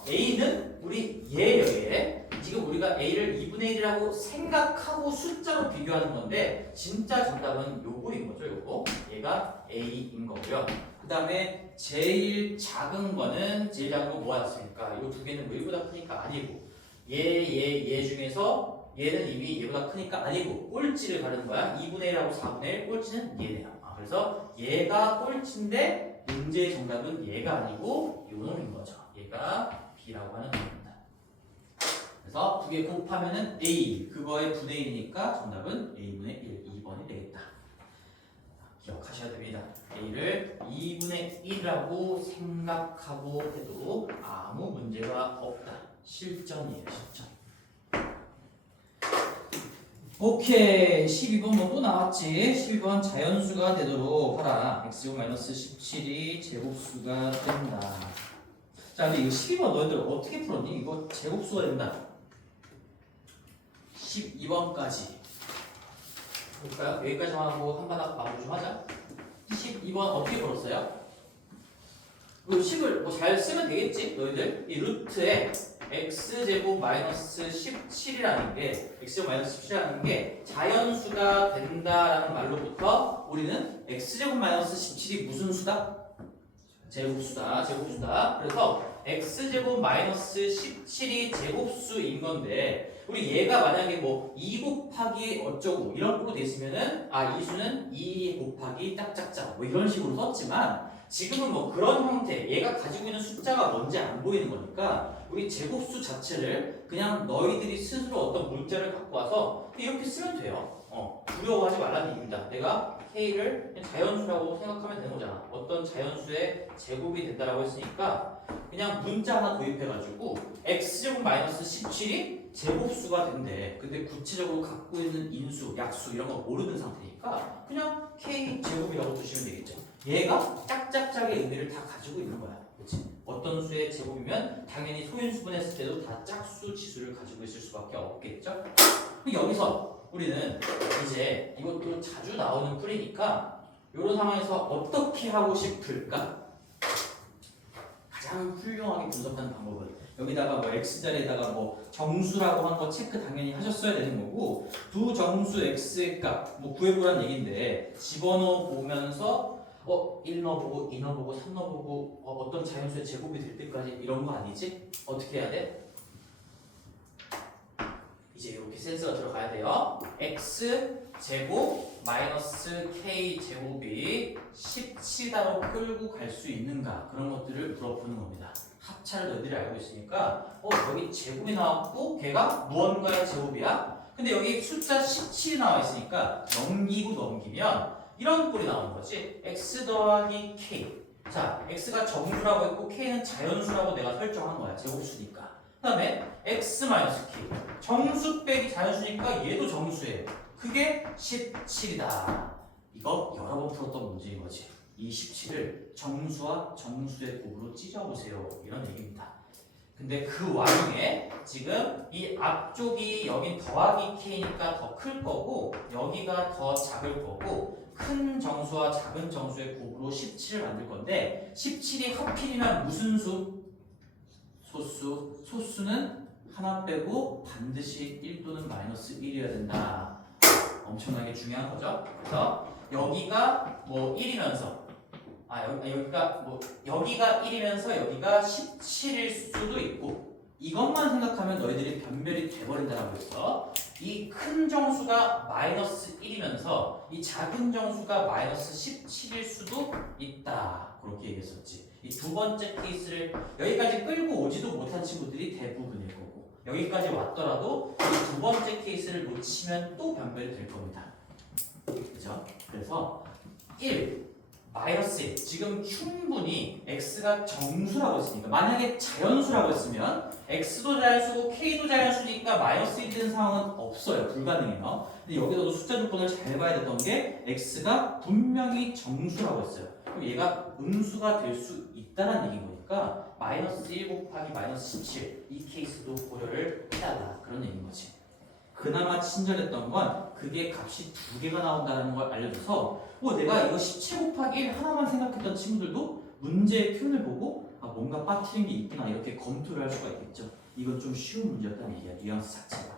A는 우리 얘예요, 얘. 지금 우리가 A를 2분의 1이라고 생각하고 숫자로 비교하는 건데 진짜 정답은 요거인 거죠, 요거. 얘가 A인 거고요. 그 다음에 제일 작은 거는 제일 작은 거 뭐였습니까? 이 두 개는 뭐 1보다 크니까 아니고 얘 중에서 얘는 이미 얘보다 크니까 아니고 꼴찌를 가르는 거야. 2분의 1하고 4분의 1 꼴찌는 얘네요. 그래서 얘가 꼴찌인데 문제의 정답은 얘가 아니고 요 놈인 거죠. 얘가 B라고 하는 놈입니다. 그래서 두 개 곱하면은 A, 그거의 분의 1이니까 정답은 A분의 1, 2번이 되겠다. 기억하셔야 됩니다. A를 2분의 1이라고 생각하고 해도 아무 문제가 없다. 실전이에요, 실전. 오케이, 12번 뭐 또 나왔지? 12번 자연수가 되도록 하라. x-17이 제곱수가 된다. 자, 근데 이거 12번 너희들 어떻게 풀었니? 이거 제곱수가 된다. 12번까지 볼까요? 여기까지만 하고 한 바닥 마무리 좀 하자. 12번 어떻게 풀었어요? 이 10을 뭐 잘 쓰면 되겠지? 너희들 이 루트에 x제곱 마이너스 17이라는 게 x제곱 마이너스 17이라는 게 자연수가 된다라는 말로부터 우리는 x제곱 마이너스 17이 무슨 수다? 제곱수다. 제곱수다. 그래서 x제곱 마이너스 17이 제곱수인 건데 우리 얘가 만약에 뭐 2 곱하기 어쩌고 이런 식으로 돼 있으면은 이 수는 2 곱하기 짝짝짝 뭐 이런 식으로 썼지만 지금은 뭐 그런 형태 얘가 가지고 있는 숫자가 뭔지 안 보이는 거니까 우리 제곱수 자체를 그냥 너희들이 스스로 어떤 문자를 갖고 와서 이렇게 쓰면 돼요. 두려워하지 말라는 얘기입니다. 내가 K를 자연수라고 생각하면 되는 거잖아. 어떤 자연수의 제곱이 된다라고 했으니까 그냥 문자 하나 도입해가지고 x제곱 마이너스 17이 제곱수가 된대. 근데 구체적으로 갖고 있는 인수, 약수 이런 거 모르는 상태니까 그냥 K 제곱이라고 두시면 되겠죠. 얘가 짝짝짝의 의미를 다 가지고 있는 거야. 그렇지? 어떤 수의 제곱이면 당연히 소인수분했을 때도 다 짝수 지수를 가지고 있을 수밖에 없겠죠. 여기서 우리는 이제 이것도 자주 나오는 풀이니까 이런 상황에서 어떻게 하고 싶을까? 가장 훌륭하게 분석하는 방법은 여기다가 뭐 x자리에다가 뭐 정수라고 한 거 체크 당연히 하셨어야 되는 거고 두 정수 x의 값 뭐 구해보라는 얘기인데 집어넣어 보면서 1 넣어보고 2 넣어보고 3 넣어보고 어떤 자연수의 제곱이 될 때까지 이런 거 아니지? 어떻게 해야 돼? 이제 이렇게 센스가 들어가야 돼요. x 제곱 마이너스 k 제곱이 17다로 끌고 갈 수 있는가 그런 것들을 물어보는 겁니다. 합차를 너희들이 알고 있으니까 여기 제곱이 나왔고 걔가 무언가의 제곱이야. 근데 여기 숫자 17이 나와 있으니까 넘기고 넘기면 이런 꼴이 나오는 거지. x 더하기 k. 자, x가 정수라고 했고 k는 자연수라고 내가 설정한 거야. 제곱수니까. 그 다음에 x 마이너스 k. 정수 빼기 자연수니까 얘도 정수예요. 그게 17이다. 이거 여러 번 풀었던 문제인 거지. 이 17을 정수와 정수의 곱으로 찢어보세요. 이런 얘기입니다. 근데 그 와중에 지금 이 앞쪽이 여긴 더하기 k니까 더 클 거고 여기가 더 작을 거고 큰 정수와 작은 정수의 곱으로 17을 만들 건데 17이 하필이면 무슨 수? 소수. 소수는 하나 빼고 반드시 1 또는 마이너스 1이어야 된다. 엄청나게 중요한 거죠. 그래서 여기가 뭐 1이면서 여기가 1이면서 여기가 17일 수도 있고 이것만 생각하면 너희들이 변별이 돼버린다라고 했어. 이 큰 정수가 마이너스 1이면서 이 작은 정수가 마이너스 17일 수도 있다. 그렇게 얘기했었지. 이 두 번째 케이스를 여기까지 끌고 오지도 못한 친구들이 대부분일 거고 여기까지 왔더라도 이 두 번째 케이스를 놓치면 또 변별이 될 겁니다. 그죠? 그래서 1 마이너스 1. 지금 충분히 x가 정수라고 했으니까 만약에 자연수라고 했으면 x도 자연수고 k도 자연수니까 마이너스 1이 되는 상황은 없어요. 불가능해요. 근데 여기서도 숫자 조건을 잘 봐야 됐던 게 x가 분명히 정수라고 했어요. 그럼 얘가 음수가 될 수 있다는 얘기인 거니까 마이너스 1 곱하기 마이너스 17 이 케이스도 고려를 해달라 그런 얘기인 거지. 그나마 친절했던 건 그게 값이 두 개가 나온다는 걸 알려줘서 내가 이거 17 곱하기 1 하나만 생각했던 친구들도 문제의 표현을 보고 뭔가 빠뜨린 게 있구나 이렇게 검토를 할 수가 있겠죠. 이건 좀 쉬운 문제였다는 얘기야. 뉘앙스 자체가.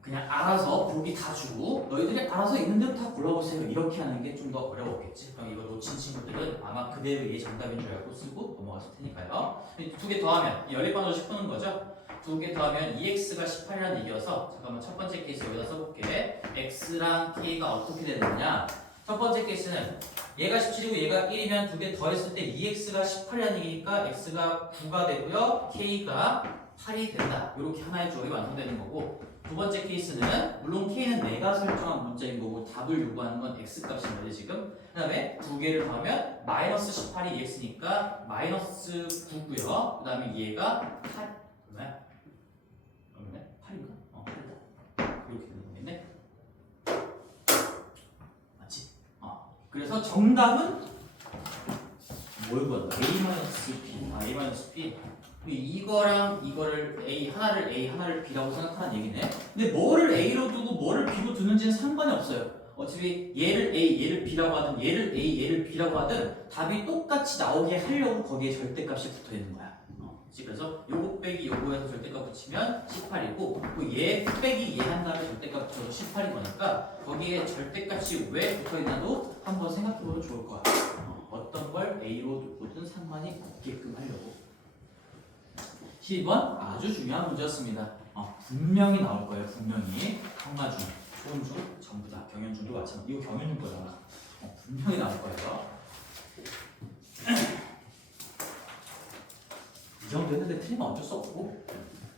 그냥 알아서 보기 다 주고 너희들이 알아서 있는 대로 다 골라보세요. 이렇게 하는 게 좀 더 어려웠겠지. 그럼 이거 놓친 친구들은 아마 그대로 얘 정답인 줄 알고 쓰고 넘어갔을 테니까요. 두 개 더하면 연립방정식 푸는 거죠. 두 개 더하면 2x가 18이라는 얘기여서 잠깐만 첫 번째 케이스 여기다 써볼게. x랑 k가 어떻게 되느냐. 첫 번째 케이스는 얘가 17이고 얘가 1이면 두 개 더했을 때 2x가 18이라는 얘기니까 x가 9가 되고요. k가 8이 된다. 이렇게 하나의 조합이 완성되는 거고 두 번째 케이스는 물론 k는 내가 설정한 문자인 거고 답을 요구하는 건 x 값인 거지 지금. 그 다음에 두 개를 더하면 마이너스 18이 x니까 마이너스 9고요. 그 다음에 얘가 8 얼마야? 8인가? 8이다. 이렇게 되는 거겠네. 맞지? 그래서 정답은 뭘 구한다? a-b. a-b. 이거랑 이거를 a 하나를 b라고 생각하는 얘기네. 근데 뭐를 a로 두고 뭐를 b로 두는지는 상관이 없어요. 어차피 얘를 a, 얘를 b라고 하든 얘를 a, 얘를 b라고 하든 답이 똑같이 나오게 하려고 거기에 절대값이 붙어 있는 거야. 그래서 요거 빼기 요거에서 절대값 붙이면 18이고 얘 빼기 얘 한 다음에 절대값 붙여서 18인 거니까 거기에 절대값이 왜 붙어 있나도 한번 생각해보면 좋을 거야. 어떤 걸 a로 두고든 상관이 없게끔 하려고. 12번 아주 중요한 문제였습니다. 분명히 나올 거예요. 분명히 평가중, 초음중 전부 다 경연중도 마찬가지. 이거 경연중 거잖아. 분명히 나올 거예요. 이 정도 했는데 틀리면 어쩔 수 없고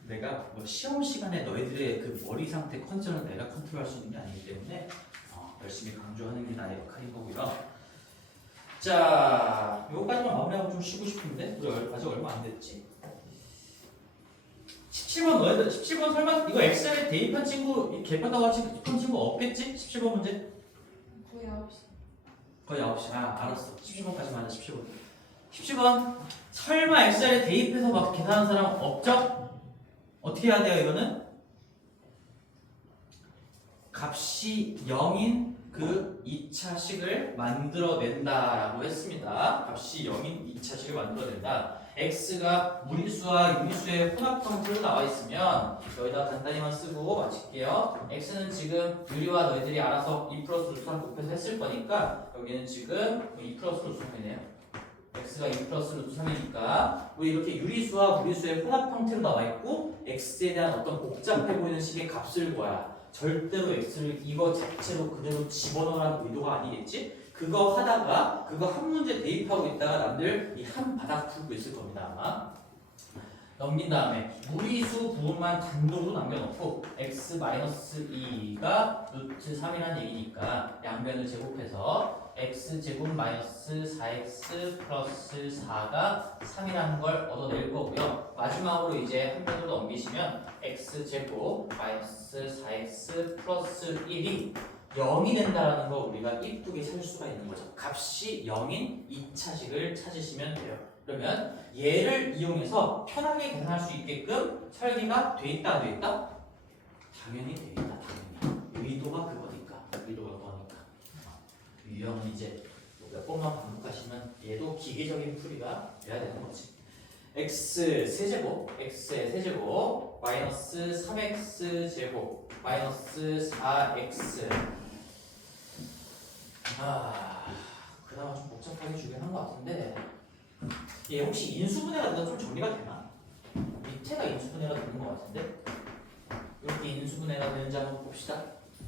내가 뭐 시험 시간에 너희들의 그 머리 상태 컨디션을 내가 컨트롤할 수 있는 게 아니기 때문에 열심히 강조하는 게 나의 역할인 거고요. 자, 요거까지만 마무리하고 좀 쉬고 싶은데 우리 아직 얼마 안 됐지? 17번 너희들 17번 설마 이거 엑셀에 대입한 친구 개편다고 한 친구 없겠지? 17번 문제? 거의 9시. 거의 9시. 알았어. 17번까지만 하자. 17번. 17번 설마 엑셀에 대입해서 막 계산하는 사람 없죠? 어떻게 해야 돼요 이거는? 값이 0인 그 2차식을 만들어낸다라고 했습니다. 값이 0인 2차식을 만들어낸다. x가 무리수와 유리수의 혼합 형태로 나와 있으면 여기다 간단히만 쓰고 마칠게요. x는 지금 유리와 너희들이 알아서 2 플러스 루트3 곱해서 했을 거니까 여기는 지금 2 플러스 루트3이네요. x가 2 플러스 루트3이니까 우리 이렇게 유리수와 무리수의 혼합 형태로 나와 있고 x에 대한 어떤 복잡해 보이는 식의 값을 구하라. 절대로 x를 이거 자체로 그대로 집어넣으라는 의도가 아니겠지? 그거 하다가 그거 한 문제 대입하고 있다가 남들 이 한 바닥 풀고 있을 겁니다 아마. 넘긴 다음에 무리수 부분만 단독으로 남겨놓고 x-2가 루트 3이라는 얘기니까 양변을 제곱해서 x제곱 마이너스 4x 플러스 4가 3이라는 걸 얻어낼 거고요. 마지막으로 이제 한 변으로 넘기시면 x제곱 마이너스 4x 플러스 1이 0이 된다는 거 우리가 이쁘게 찾을 수가 있는 거죠. 값이 0인 2차식을 찾으시면 돼요. 그러면 얘를 이용해서 편하게 계산할 수 있게끔 설계가 돼 있다, 안 돼 있다? 당연히 돼 있다, 당연히. 의도가 그거니까. 의도가 그거니까. 유형은 이제 몇 번만 반복하시면 얘도 기계적인 풀이가 돼야 되는 거지. x 세제곱, x의 세제곱, 마이너스 3x 제곱, 마이너스 4x. 그나마 좀 복잡하게 주긴 한 것 같은데 얘 혹시 인수분해가 되다 좀 정리가 되나? 밑에가 인수분해가 되는 것 같은데 이렇게 인수분해가 되는지 한번 봅시다.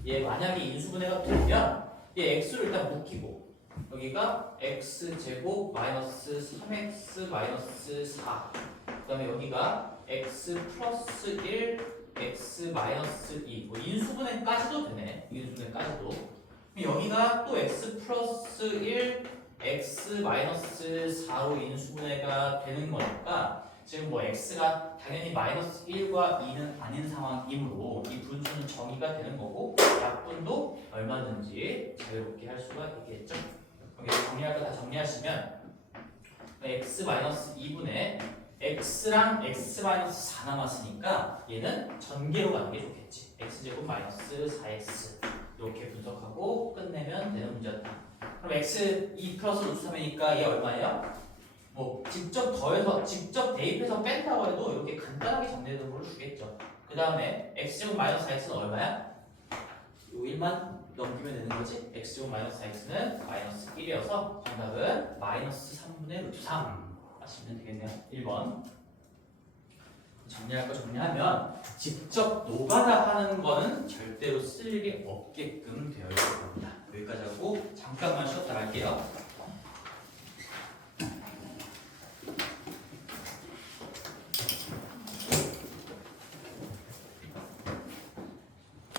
얘 만약에 인수분해가 되면 얘 x를 일단 묶이고 여기가 x제곱 마이너스 3x 마이너스 4 그 다음에 여기가 x 플러스 1 x 마이너스 2 뭐 인수분해까지도 되네. 인수분해까지도 그럼 여기가 또 x 플러스 1, x 마이너스 4로 인수분해가 되는 거니까 지금 뭐 x가 당연히 마이너스 1과 2는 아닌 상황이므로 이 분수는 정의가 되는 거고 약분도 얼마든지 자유롭게 할 수가 있겠죠. 그럼 이거 정리할 거 다 정리하시면 x 마이너스 2분의 x랑 x 마이너스 4 남았으니까 얘는 전개로 가는 게 좋겠지. x제곱 마이너스 4x 이렇게 분석하고 끝내면 되는 문제였다. 그럼 x 2 플러스 루트 3이니까 얘 얼마예요? 뭐 직접 더해서 직접 대입해서 뺀다고 해도 이렇게 간단하게 정리되는 걸로 주겠죠. 그 다음에 x제곱 마이너스 4x는 얼마야? 요 1만 넘기면 되는 거지. x제곱 마이너스 4x는 마이너스 1이어서 정답은 마이너스 3분의 루트 3 하시면 되겠네요. 1번 정리할 거 정리하면 직접 노가다 하는 거는 절대로 쓸 일이 없게끔 되어 있을 겁니다. 여기까지 하고 잠깐만 쉬었다 갈게요.